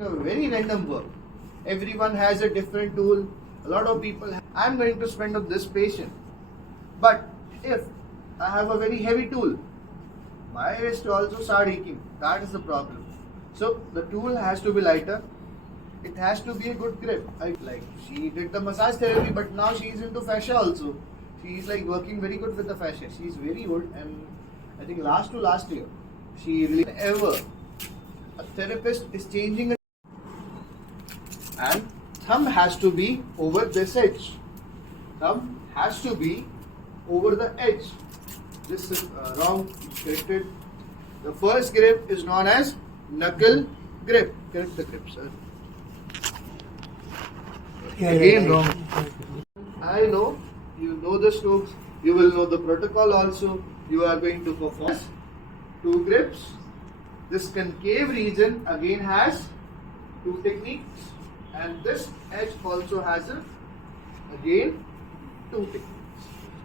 A very random work. Everyone has a different tool. A lot of people. I'm going to spend on this patient. But if I have a very heavy tool, my wrist also start aching. That is the problem. So the tool has to be lighter. It has to be a good grip. Like she did the massage therapy, but now she is into fascia also. She is like working very good with the fascia. She is very old, and I think last year, she really ever a therapist is changing it, and thumb has to be over this edge. Thumb has to be over the edge. This is wrong. Corrected. The first grip is known as knuckle grip. Correct the grip, sir. Again wrong. I know you know the strokes. You will know the protocol also. You are going to perform two grips. This concave region again has two techniques, and this edge also has again two techniques.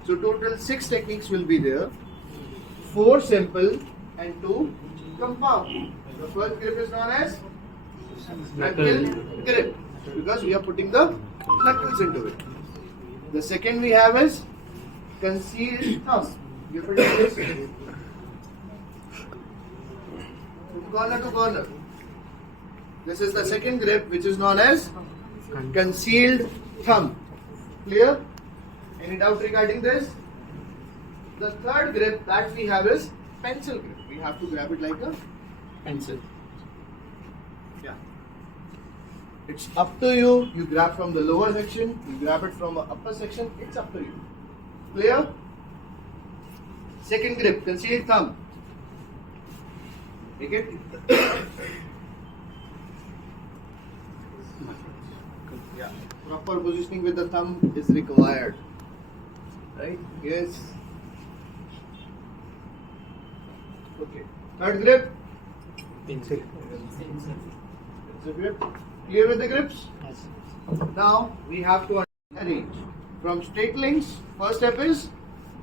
So total 6 techniques will be there. 4 simple and 2 compound. The first grip is known as knuckle grip because we are putting the knuckles into it. The second we have is concealed thumb. We are putting this corner to corner. This is the second grip, which is known as concealed thumb. Clear? Any doubt regarding this? The third grip that we have is pencil grip. We have to grab it like a pencil. Yeah. It's up to you. You grab from the lower section, you grab it from the upper section. It's up to you. Clear? Second grip, concealed thumb. Take it. Yeah. Proper positioning with the thumb is required. Right? Yes. Okay. Third grip. Pencil. Pencil grip. Clear with the grips? Yes. Now we have to arrange. From straight links, first step is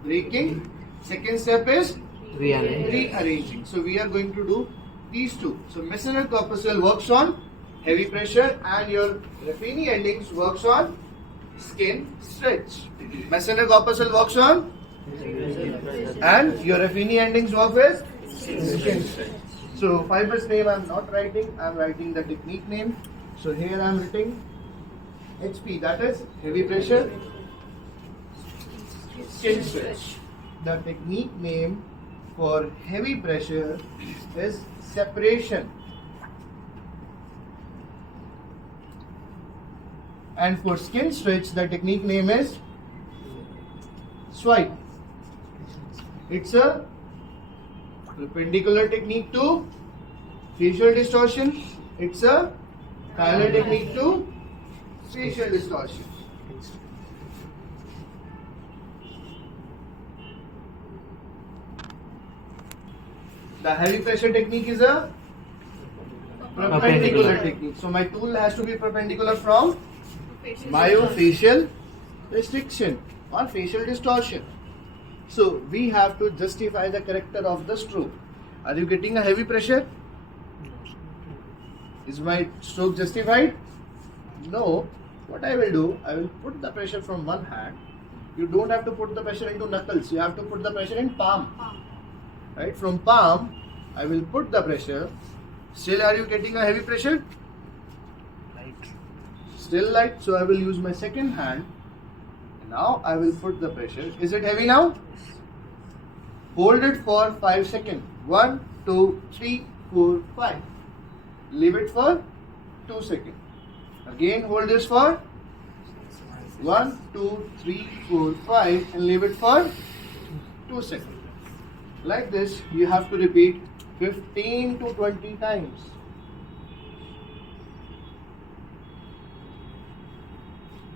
breaking. Second step is rearranging. So we are going to do these two. So Messenger corpuscle works on heavy pressure, and your Raffini endings works on skin stretch. Messenger corpuscle works on, and your Raffini endings work with skin stretch. So fibrous name I am not writing. I am writing the technique name. So here I am writing HP, that is heavy pressure skin stretch. The technique name for heavy pressure is separation, and for skin stretch the technique name is swipe. It's a perpendicular technique to facial distortion. It's a parallel technique to facial distortion. The heavy pressure technique is a perpendicular technique. So my tool has to be perpendicular from myofascial restriction or facial distortion. So we have to justify the character of the stroke. Are you getting a heavy pressure? Is my stroke justified? No. What I will do, I will put the pressure from one hand. You don't have to put the pressure into knuckles. You have to put the pressure in palm. Right? From palm, I will put the pressure. Still, are you getting a heavy pressure? Light. Still light. So I will use my second hand. Now I will put the pressure. Is it heavy now? Hold it for 5 seconds. 1, 2, 3, 4, 5. Leave it for 2 seconds. Again hold this for 1, 2, 3, 4, 5 and leave it for 2 seconds. Like this you have to repeat 15 to 20 times.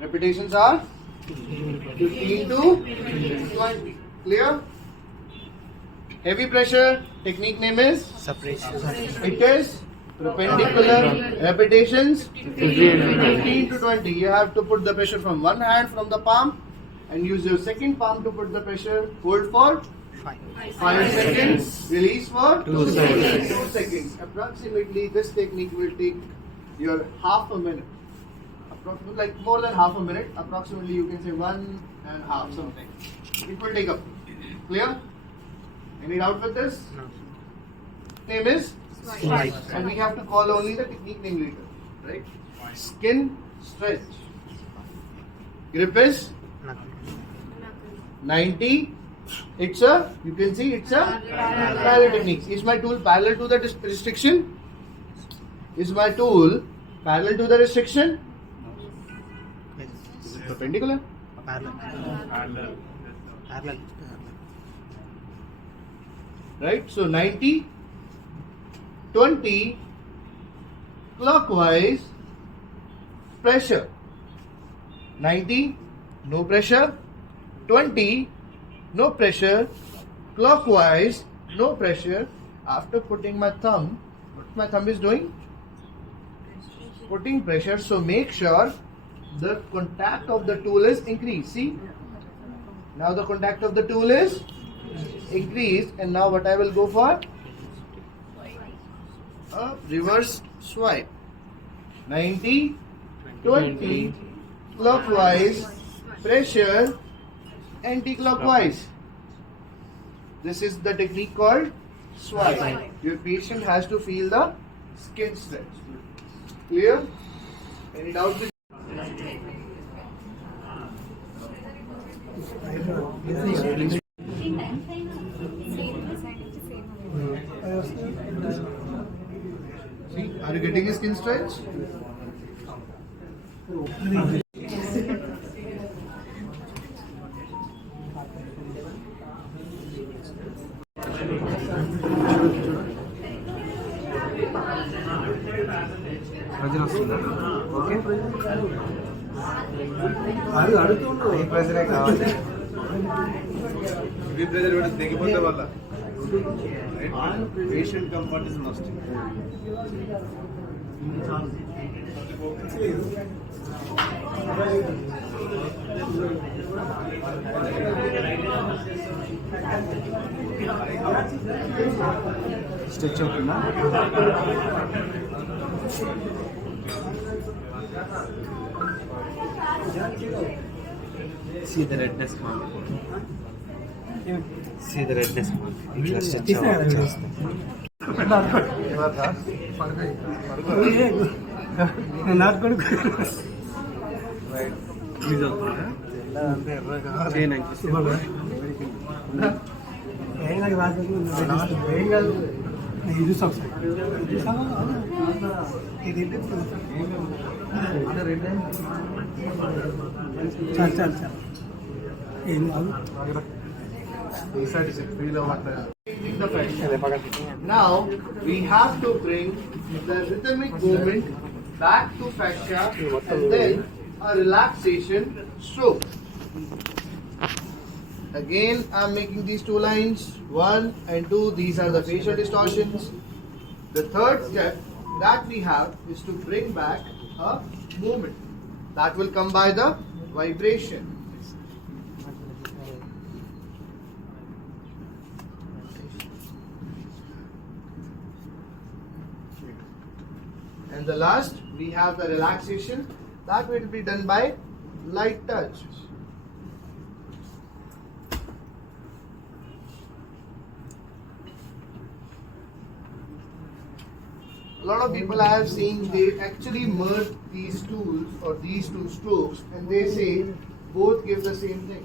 Repetitions are 15 to 20. Clear? Heavy pressure technique name is Separation. it is perpendicular. Repetitions 15 to 20. You have to put the pressure from one hand from the palm and use your second palm to put the pressure. Hold for 5 seconds. Release for 2 seconds. 2 seconds. Approximately this technique will take your half a minute, approximately like more than half a minute, approximately you can say 1.5 something. It will take up. Clear? Any doubt with this? No. Name is? Swipe. And we have to call only the technique name later, right? Skin stretch. Grip is Nothing. 90. It's a, you can see it's a parallel technique. Is my tool parallel to the restriction? Is my tool parallel to the restriction? Yes. Perpendicular. Parallel. Parallel. Right? So 90, 20, clockwise, pressure. 90, no pressure. 20, no pressure. Clockwise, no pressure. After putting my thumb, what my thumb is doing? Putting pressure. So make sure the contact of the tool is increased. See? Now the contact of the tool is increased, and now what I will go for? A reverse swipe. 90, 20, clockwise, pressure, anti-clockwise. This is the technique called swipe. Your patient has to feel the skin stretch. Clear? Any doubts? See, are you getting a skin stretch? Pressure వస్తుందా okay అది అడుగుతుండు ఈ ప్రెజరే కావాలి ఈ pressure కూడా తెగిపోతే వల్ల patient comfort is must stretch అవుతుందా See the redness mark. See the redness mark. ఇట్లా stretch Now we have to bring the rhythmic movement back to fascia and then a relaxation stroke. Again, I'm making these two lines, 1 and 2. These are the facial distortions. The third step that we have is to bring back a movement. That will come by the vibration. And the last, we have the relaxation. That will be done by light touch. A lot of people I have seen, they actually merge these tools or these two strokes and they say both give the same thing.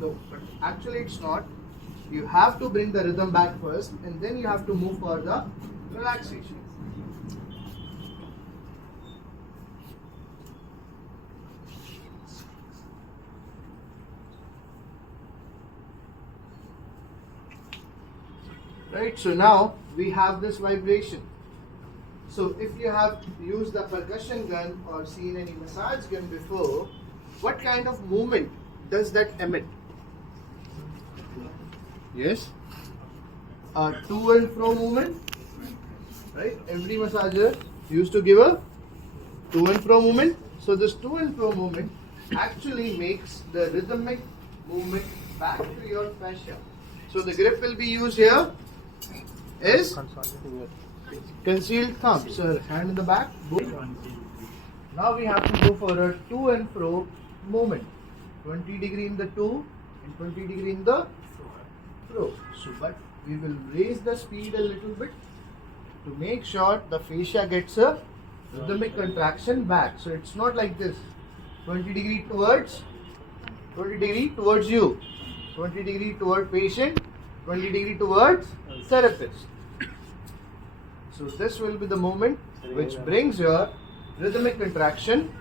No, but actually it's not. You have to bring the rhythm back first and then you have to move for the relaxation. Right, so now we have this vibration. So if you have used the percussion gun or seen any massage gun before, what kind of movement does that emit? Yes? A to and fro movement. Right? Every massager used to give a to and fro movement. So this to and fro movement actually makes the rhythmic movement back to your fascia. So the grip will be used here is Concealed thumb. Sir, hand in the back. Boom. Now we have to go for a to and fro movement. 20 degree in the to and 20 degree in the fro. So, but we will raise the speed a little bit to make sure the fascia gets a rhythmic contraction back. So it's not like this. 20 degree towards, 20 degree towards you, 20 degree toward patient, 20 degree towards therapist. So this will be the moment which brings your rhythmic contraction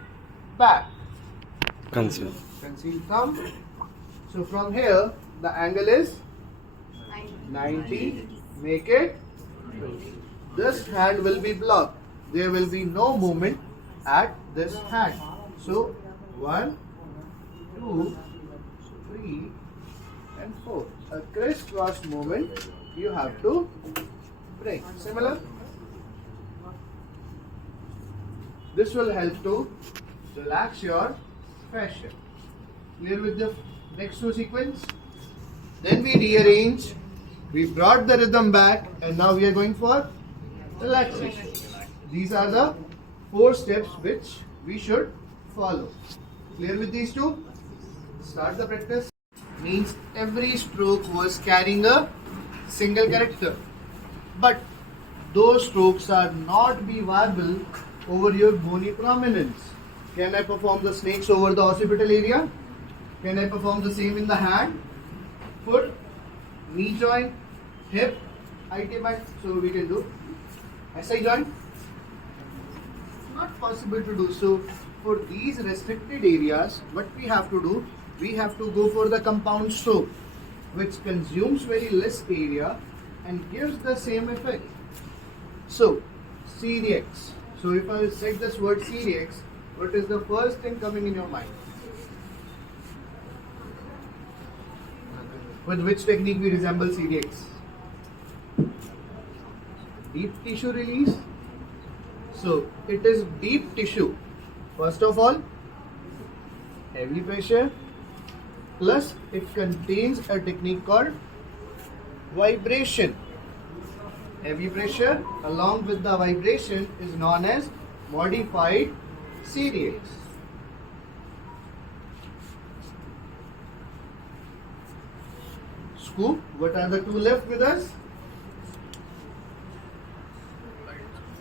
back. Conceal. Conceal thumb. So from here, the angle is 90. Make it. This hand will be blocked. There will be no movement at this hand. So 1, 2, 3, and 4. A crisscross movement you have to bring. Similar. This will help to relax your fascia. Clear with the next two sequence? Then we rearrange. We brought the rhythm back and now we are going for relaxation. These are the 4 steps which we should follow. Clear with these two? Start the practice. Means every stroke was carrying a single character. But those strokes are not be viable over your bony prominence. Can I perform the snakes over the occipital area? Can I perform the same in the hand, foot, knee joint, hip, IT band? So we can do SI joint. Not possible to do so. For these restricted areas, what we have to do, we have to go for the compound stroke, which consumes very less area and gives the same effect. So, CDX. So if I say this word CDX, what is the first thing coming in your mind? With which technique we resemble CDX? Deep tissue release. So it is deep tissue. First of all, heavy pressure, plus it contains a technique called vibration. Heavy pressure along with the vibration is known as modified CDX. Scoop. What are the two left with us?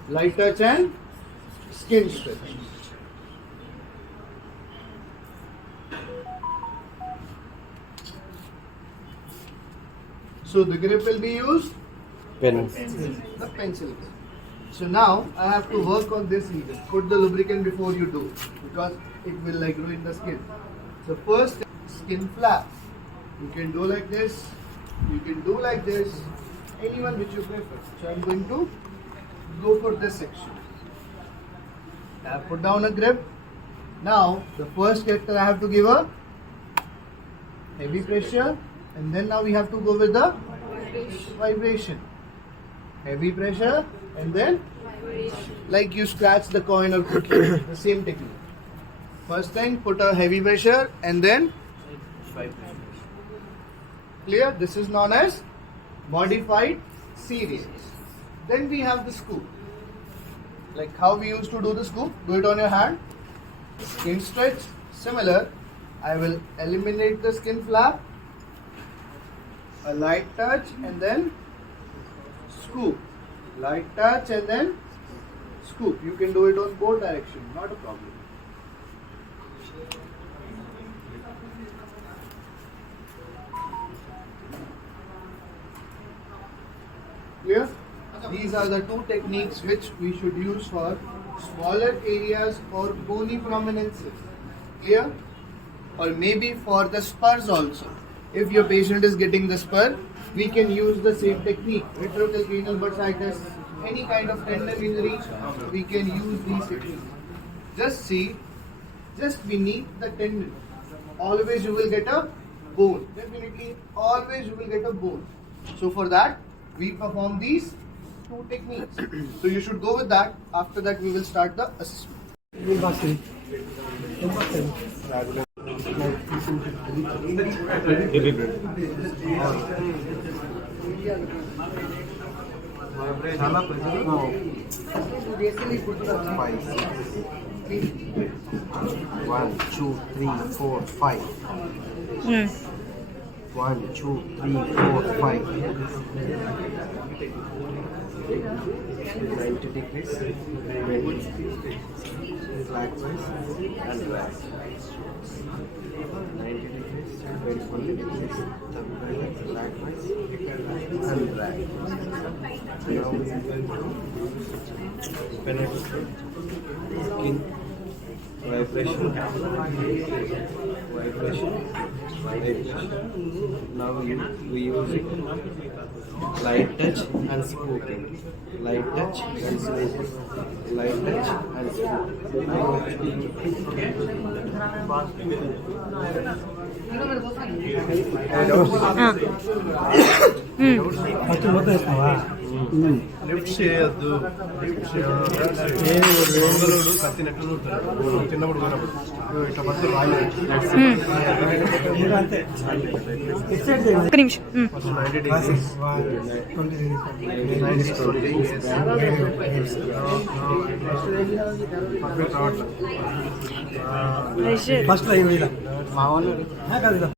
Light touch and skin stretch. So the grip will be used? Pen. The pencil. So now I have to work on this region. Put the lubricant before you do, because it will like ruin the skin. So first, skin flap. You can do like this. You can do like this. Anyone which you prefer. So I'm going to go for this section. I have put down a grip. Now the first character I have to give a heavy pressure, and then now we have to go with the vibration. Heavy pressure and then like you scratch the coin or cookie. The same technique. First thing, put a heavy pressure and then clear. This is known as modified series. Then we have the scoop. Like how we used to do the scoop. Do it on your hand. Skin stretch. Similar. I will eliminate the skin flap. A light touch and then scoop. Light touch and then scoop. You can do it on both directions, not a problem. Clear? These are the two techniques which we should use for smaller areas or bony prominences. Clear? Or maybe for the spurs also. If your patient is getting the spur, we can use the same technique. Retrocalcaneal bursitis, any kind of tendon injury, we can use these techniques. Just see, just beneath the tendon, always you will get a bone. Definitely, always you will get a bone. So for that, we perform these two techniques. So you should go with that. After that, we will start the assessment. చాలా pressure 5 6 1 2 3 4 5 1 2 3 4 5 90 degrees bend clockwise and right 90 degrees bend fully clockwise and right. Now we penetrate skin vibration. Now we use it light touch and scooping. Light touch and scooping. Light touch and lift చేయొద్దు lift చేయొద్దు కత్తినట్లు నూరుతాడు చిన్నప్పుడు పోయినప్పుడు ఇట్లా పడితే బాగా ఒక్క నిమిషం first 90 degrees 90 first మా వాళ్ళు